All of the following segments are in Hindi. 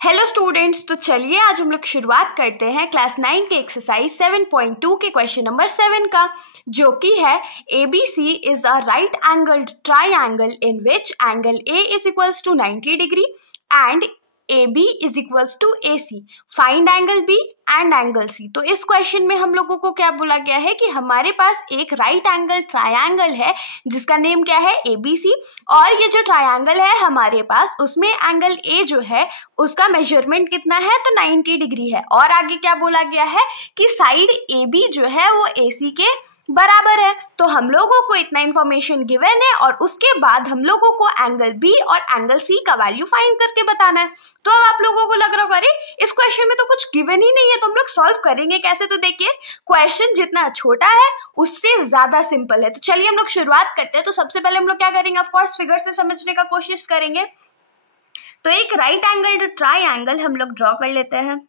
हेलो स्टूडेंट्स, तो चलिए आज हम लोग शुरुआत करते हैं क्लास 9 के एक्सरसाइज 7.2 के क्वेश्चन नंबर 7 का, जो कि है ABC is a right angled triangle in which angle A is equals to 90 degree and AB is equals to AC। Find angle B and angle C। तो इस क्वेश्चन में हम लोगों को क्या बोला गया है कि हमारे पास एक राइट एंगल ट्राइंगल है जिसका नेम क्या है ABC, और ये जो ट्राइंगल है हमारे पास उसमें एंगल A जो है उसका मेजरमेंट कितना है तो 90 डिग्री है। और आगे क्या बोला गया है कि साइड AB जो है वो AC के बराबर है। तो हम लोगों को इतना इन्फॉर्मेशन गिवन है और उसके बाद हम लोगों को एंगल B और एंगल C का वैल्यू फाइंड करके बताना है। तो अब आप लोगों को लग रहा होगा अरे इस क्वेश्चन में तो कुछ गिवन ही नहीं है, तो हम लोग सॉल्व करेंगे कैसे। तो देखिए क्वेश्चन जितना छोटा है उससे ज्यादा सिंपल है। तो चलिए हम लोग शुरुआत करते हैं। तो सबसे पहले हम लोग क्या करेंगे, ऑफकोर्स फिगर से समझने का कोशिश करेंगे। तो एक राइट एंगल ट्राइंगल हम लोग ड्रॉ कर लेते हैं।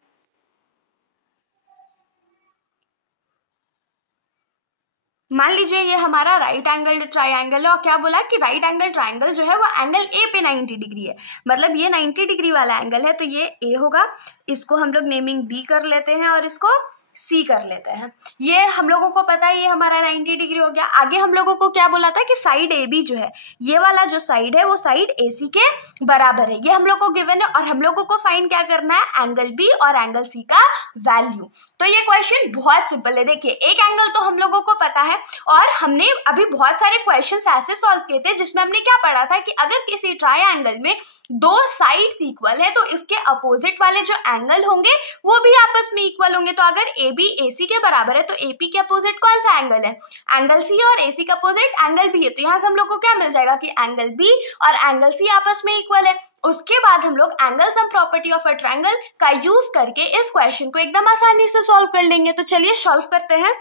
मान लीजिए ये हमारा राइट एंगल ट्राइंगल है और क्या बोला कि राइट एंगल ट्राइंगल जो है वो एंगल A पे 90 डिग्री है, मतलब ये 90 डिग्री वाला एंगल है। तो ये A होगा, इसको हम लोग नेमिंग B कर लेते हैं और इसको C कर लेते हैं। ये हम लोगों को पता है ये हमारा 90 डिग्री हो गया। आगे हम लोगों को क्या बोला था कि साइड AB जो है, ये वाला जो साइड है वो साइड AC के बराबर है, ये हम लोग को गिवन है। और हम लोगों को फाइंड क्या करना है, एंगल B और एंगल C का वैल्यू। तो ये क्वेश्चन बहुत सिंपल है। देखिए एक एंगल तो हम लोगों को पता है और हमने अभी बहुत सारे क्वेश्चंस ऐसे सॉल्व किए थे जिसमें हमने क्या पढ़ा था कि अगर किसी ट्राइंगल में दो साइड्स इक्वल है तो इसके अपोजिट वाले जो एंगल होंगे वो भी आपस में इक्वल होंगे। तो अगर AB AC के बराबर है तो AP के अपोजिट कौन सा एंगल है, एंगल C, और AC का अपोजिट एंगल B है। तो यहाँ से हम लोग को क्या मिल जाएगा कि एंगल B और एंगल C आपस में इक्वल है। उसके बाद हम लोग angle sum property of a triangle का यूज करके इस क्वेश्चन को एकदम आसानी से सॉल्व कर लेंगे। तो चलिए सॉल्व करते हैं।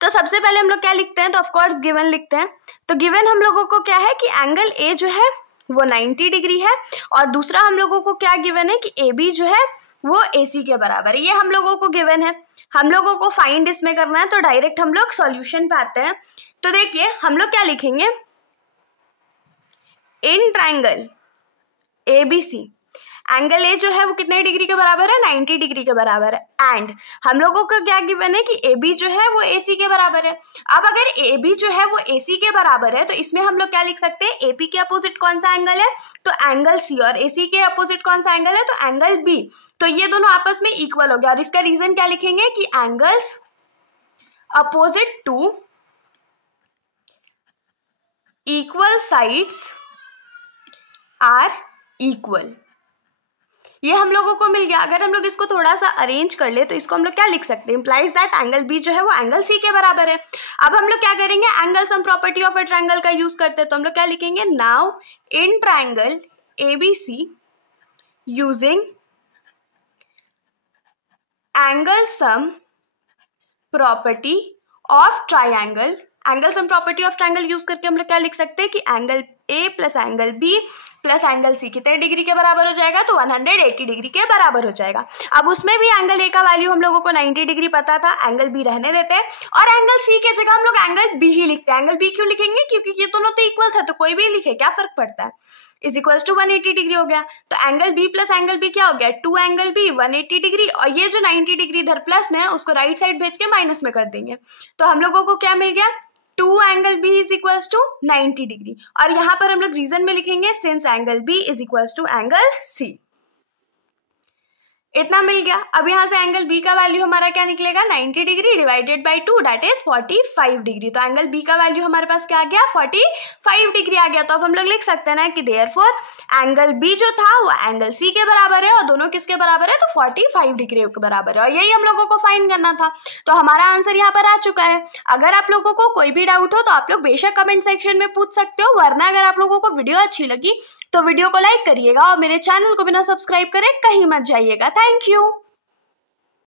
तो सबसे पहले हम लोग क्या लिखते हैं, तो ऑफ कोर्स गिवन लिखते हैं। तो गिवन हम लोगों को क्या है कि एंगल A जो है वो 90 डिग्री है, और दूसरा हम लोगों को क्या गिवन है कि AB जो है वो AC के बराबर है, ये हम लोगों को गिवन है। हम लोगों को फाइंड इसमें करना है, तो डायरेक्ट हम लोग सॉल्यूशन पे आते हैं। तो देखिए हम लोग क्या लिखेंगे, in triangle ABC angle A जो है वो कितने डिग्री के बराबर है, 90 डिग्री के बराबर है। एंड हम लोगों को क्या गिवन है कि AB जो है वो AC के बराबर है। अब अगर AB जो है वो AC के बराबर है तो इसमें हम लोग क्या लिख सकते हैं, AP के अपोजिट कौन सा एंगल है तो एंगल C, और AC के अपोजिट कौन सा एंगल है तो एंगल B। तो ये दोनों आपस में इक्वल हो गया। और इसका रीजन क्या लिखेंगे कि angles opposite to equal sides are equal, ये हम लोगों को मिल गया। अगर हम लोग इसको थोड़ा सा अरेंज कर ले तो इसको हम लोग क्या लिख सकते हैं, इंप्लाइज दैट एंगल B जो है वो एंगल C के बराबर है। अब हम लोग क्या करेंगे, angle sum property of a triangle का यूज करते हैं। तो हम लोग क्या लिखेंगे, now in triangle ABC using angle sum property of triangle, angle sum property of triangle use करके हम लोग क्या लिख सकते हैं कि angle A plus angle B plus angle C कितने डिग्री के बराबर हो जाएगा तो 180 डिग्री के बराबर हो जाएगा। अब उसमें भी एंगल A का वैल्यू हम लोगों को 90 डिग्री पता था, एंगल B रहने देते हैं और एंगल C के जगह हम लोग एंगल B ही लिखते हैं। एंगल B क्यों लिखेंगे, क्योंकि ये दोनों तो इक्वल था, तो कोई भी लिखे क्या फर्क पड़ता है, इज इक्वल्स टू 180 डिग्री हो गया। तो angle B plus angle B क्या हो गया, 2 एंगल B 180 डिग्री, और ये जो 90 डिग्री इधर प्लस में है उसको राइट साइड भेज के माइनस में कर देंगे। तो हम लोगों को क्या मिल गया, 2 angle B is equals to 90 degree. और यहाँ पर हम लोग रीजन में लिखेंगे since angle B is equals to angle C। इतना मिल गया। अब यहाँ से एंगल B का वैल्यू हमारा क्या निकलेगा, 90 degree divided by 2 that is 45 degree. तो एंगल B का वैल्यू हमारे पास क्या आ गया, 45 डिग्री आ गया। तो अब हम लोग लिख सकते हैं ना कि देयरफॉर एंगल B जो था वो एंगल C के बराबर है, और दोनों किसके बराबर है तो 45 डिग्री के बराबर है, और यही हम लोगों को फाइंड करना था। तो हमारा आंसर यहाँ पर आ चुका है। अगर आप लोगों को कोई भी डाउट हो तो आप लोग बेशक कमेंट सेक्शन में पूछ सकते हो, वरना अगर आप लोगों को वीडियो अच्छी लगी तो वीडियो को लाइक करिएगा और मेरे चैनल को बिना सब्सक्राइब करे कहीं मत जाइएगा। Thank you.